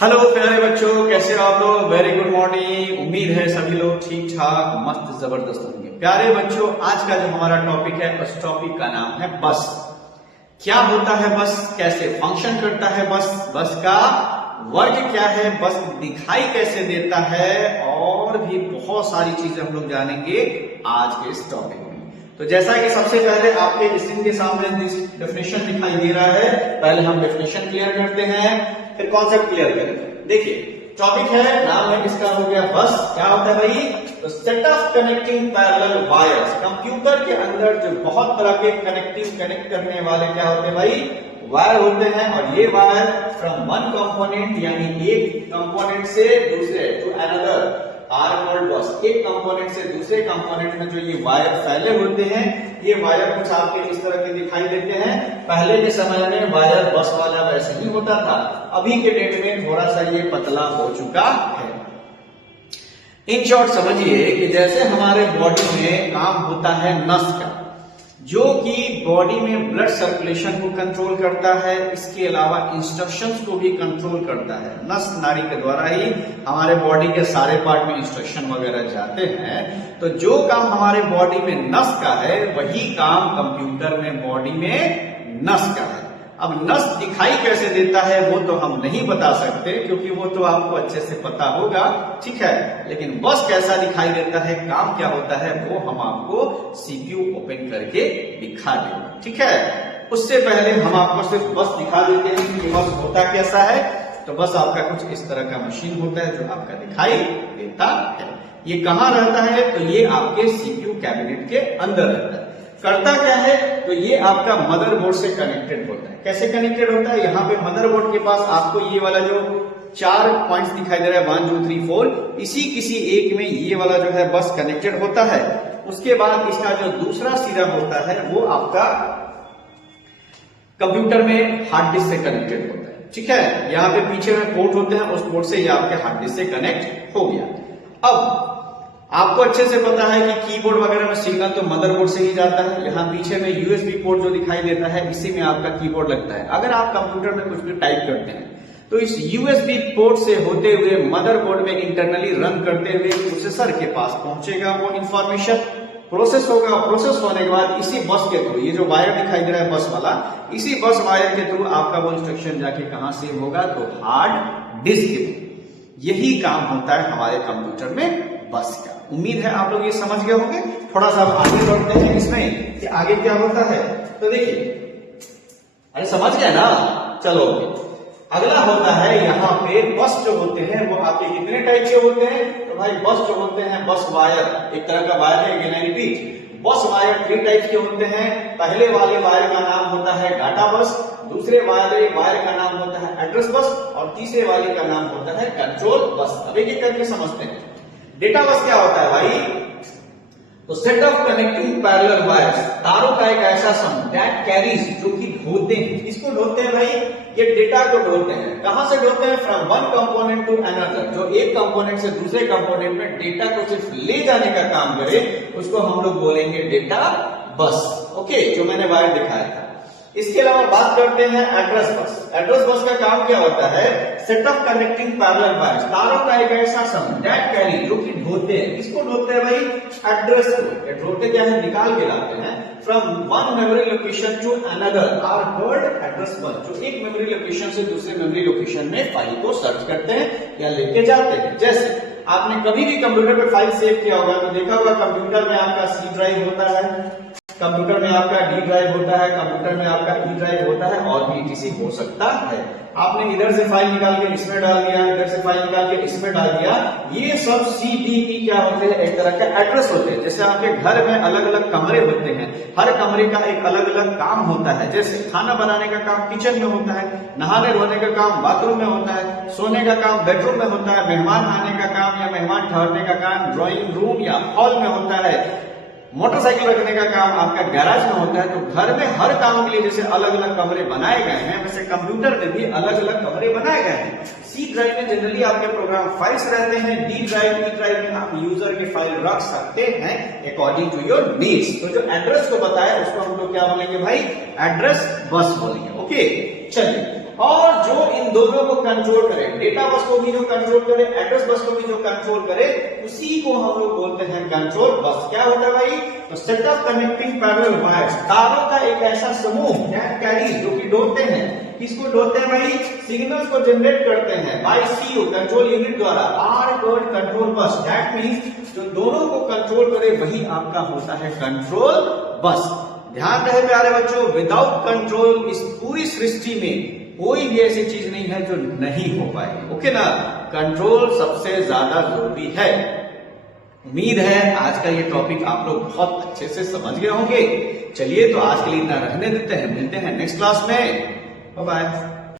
Hello प्यारे बच्चों, कैसे हो आप लोग। Very good morning. उम्मीद है सभी लोग ठीक ठाक मस्त जबरदस्त होंगे। प्यारे बच्चों, आज का जो हमारा टॉपिक है उस टॉपिक का नाम है बस। क्या होता है बस, कैसे फंक्शन करता है बस, बस का वर्क क्या है, बस दिखाई कैसे देता है, और भी बहुत सारी चीजें हम लोग जानेंगे आज के इस टॉपिक में। तो जैसा कि सबसे पहले आपके स्क्रीन के सामने डेफिनेशन दिखाई दे रहा है, पहले हम डेफिनेशन क्लियर करते हैं, फिर कॉन्सेप्ट क्लियर करेंगे। देखिए टॉपिक है, नाम है इसका हो गया बस। क्या होता है भाई, तो set of connecting parallel wires. Computer के अंदर जो बहुत तरह के कनेक्ट करने वाले क्या होते हैं भाई, वायर होते हैं। और ये वायर फ्रॉम वन कंपोनेंट यानी एक कंपोनेंट से दूसरे टू अनदर आर कॉल्ड बस। एक कंपोनेंट से दूसरे कंपोनेंट में जो ये वायर फैले होते हैं, ये वायर कुछ आपके इस तरह के दिखाई देते हैं। पहले के समय में वायर बस वाला वैसे ही होता था, अभी के डेट में थोड़ा सा ये पतला हो चुका है। इन शॉर्ट समझिए कि जैसे हमारे बॉडी में काम होता है नस का, जो कि बॉडी में ब्लड सर्कुलेशन को कंट्रोल करता है, इसके अलावा इंस्ट्रक्शंस को भी कंट्रोल करता है। नस नाड़ी के द्वारा ही हमारे बॉडी के सारे पार्ट में इंस्ट्रक्शन वगैरह जाते हैं। तो जो काम हमारे बॉडी में नस का है, वही काम कंप्यूटर में बॉडी में नस का है। अब नस दिखाई कैसे देता है वो तो हम नहीं बता सकते, क्योंकि वो तो आपको अच्छे से पता होगा, ठीक है। लेकिन बस कैसा दिखाई देता है, काम क्या होता है, वो हम आपको सीपीयू ओपन करके दिखा देंगे, ठीक है। उससे पहले हम आपको सिर्फ बस दिखा देते हैं कि बस होता कैसा है। तो बस आपका कुछ इस तरह का मशीन होता है जो आपका दिखाई देता है। ये कहाँ रहता है, तो ये आपके सीपीयू कैबिनेट के अंदर रहता है। करता क्या है, तो ये आपका मदरबोर्ड से कनेक्टेड होता है। कैसे कनेक्टेड होता है, यहाँ पे मदरबोर्ड के पास आपको ये वाला जो 4 पॉइंट्स दिखाई दे रहा है 1 2 3 4, इसी किसी एक में ये वाला जो है बस कनेक्टेड होता है। उसके बाद इसका जो दूसरा सिरा होता है वो आपका कंप्यूटर में हार्ड डिस्क से कनेक्टेड होता है, ठीक है। यहाँ पे पीछे में पोर्ट होते हैं, उस पोर्ट से ये आपके हार्ड डिस्क से कनेक्ट हो गया। अब आपको अच्छे से पता है कि कीबोर्ड वगैरह में सिग्नल तो मदरबोर्ड से ही जाता है। यहाँ पीछे में यूएसबी पोर्ट जो दिखाई देता है, इसी में आपका कीबोर्ड लगता है। अगर आप कंप्यूटर में कुछ भी टाइप करते हैं तो इस यूएसबी पोर्ट से होते हुए मदरबोर्ड में इंटरनली रन करते हुए प्रोसेसर के पास पहुंचेगा, वो इंफॉर्मेशन प्रोसेस होगा। प्रोसेस होने के बाद इसी बस के थ्रू, ये जो वायर दिखाई दे रहा है बस वाला, इसी बस वायर के थ्रू आपका वो इंस्ट्रक्शन जाके कहां सेव होगा, तो हार्ड डिस्क के थ्रू। यही काम होता है हमारे कंप्यूटर में बस का। उम्मीद है आप लोग ये समझ गए होंगे। थोड़ा सा आगे बढ़ते हैं इसमें कि आगे क्या होता है। तो देखिए, अरे समझ गए ना, चलो अगला होता है यहाँ पे बस जो होते हैं वो आपके कितने टाइप के होते हैं। तो भाई बस जो होते हैं, बस वायर एक तरह का वायर है। अगेन आई रिपीट, बस वायर 3 टाइप के होते हैं। पहले वाले वायर का नाम होता है डाटा बस, दूसरे वाले वायर का नाम होता है एड्रेस बस, और तीसरे वाले का नाम होता है कंट्रोल बस। अब एक करके समझते हैं। डेटा बस क्या होता है भाई, तो set of connecting parallel wires, तारों का एक ऐसा समूह दैट कैरीज, जो कि ढोते हैं। किसको ढोते हैं भाई, ये डेटा को ढोते हैं। कहां से ढोते हैं, from one component to another. जो एक कंपोनेंट से दूसरे कंपोनेंट में डेटा को सिर्फ ले जाने का काम करे, उसको हम लोग बोलेंगे डेटा बस। ओके, जो मैंने वायर दिखाया था। इसके अलावा बात करते हैं एड्रेस बस। एड्रेस बस का काम क्या होता है, set of connecting parallel wires, तारों का एक ऐसा समूह दैट कैरी, जो कि ढोते हैं। किसको ढोते हैं भाई, एड्रेस को। ढोते क्या है, निकाल के लाते हैं। From one memory location to another are called address bus. जो एक मेमोरी लोकेशन से दूसरे मेमोरी लोकेशन में फाइल को सर्च करते हैं या लेके जाते हैं। जैसे आपने कभी भी कंप्यूटर पे फाइल सेव किया होगा तो देखा होगा, कंप्यूटर में आपका सी ड्राइव होता है, कंप्यूटर में आपका डी ड्राइव होता है, कंप्यूटर में आपका ई ड्राइव होता है, और भी किसी हो सकता है। आपने इधर से फाइल निकाल के इसमें डाल दिया, इधर से फाइल निकाल के इसमें डाल दिया। ये सब सीडीई क्या होते हैं, एक तरह का एड्रेस होते हैं। जैसे आपके घर में अलग अलग कमरे होते हैं, हर कमरे का एक अलग अलग काम होता है। जैसे खाना बनाने का काम किचन में होता है, नहाने धोने का काम बाथरूम में होता है, सोने का काम बेडरूम में होता है, मेहमान आने का काम या मेहमान ठहरने का काम ड्राइंग रूम या हॉल में होता है, मोटरसाइकिल रखने का काम आपका गैराज में होता है। तो घर में हर काम के लिए जैसे अलग अलग कमरे बनाए गए हैं, वैसे कंप्यूटर में भी अलग अलग कमरे बनाए गए हैं। सी ड्राइव में जनरली आपके प्रोग्राम फाइल्स रहते हैं, डी ड्राइव ई ड्राइव में आप यूजर की फाइल रख सकते हैं अकॉर्डिंग टू योर नीड्स। तो जो एड्रेस को बताया उसको हम लोग क्या बोलेंगे भाई, एड्रेस बस बोलेंगे। ओके, चलिए और जो इन दोनों को कंट्रोल करे, डेटा बस को भी जो कंट्रोल करे, एड्रेस बस को भी जो कंट्रोल करे, उसी को हम लोग बोलते हैं कंट्रोल बस। क्या होता है भाई? तो set of connecting parallel wires, तारों का एक ऐसा समूह दैट कैरी, जो कि जोड़ते हैं, किसको जोड़ते हैं भाई? सिग्नल्स को जनरेट करते हैं बाय सीयू, कंट्रोल यूनिट द्वारा, are called control bus. That means जो दोनों को कंट्रोल करे वही आपका होता है कंट्रोल बस। ध्यान रहे प्यारे बच्चों, विदाउट कंट्रोल इस पूरी सृष्टि में कोई भी ऐसी चीज नहीं है जो नहीं हो पाएगी। ओके ना? कंट्रोल सबसे ज्यादा जरूरी है। उम्मीद है आज का ये टॉपिक आप लोग बहुत अच्छे से समझ गए होंगे। चलिए तो आज के लिए इतना रहने देते हैं, मिलते हैं नेक्स्ट क्लास में। Bye bye.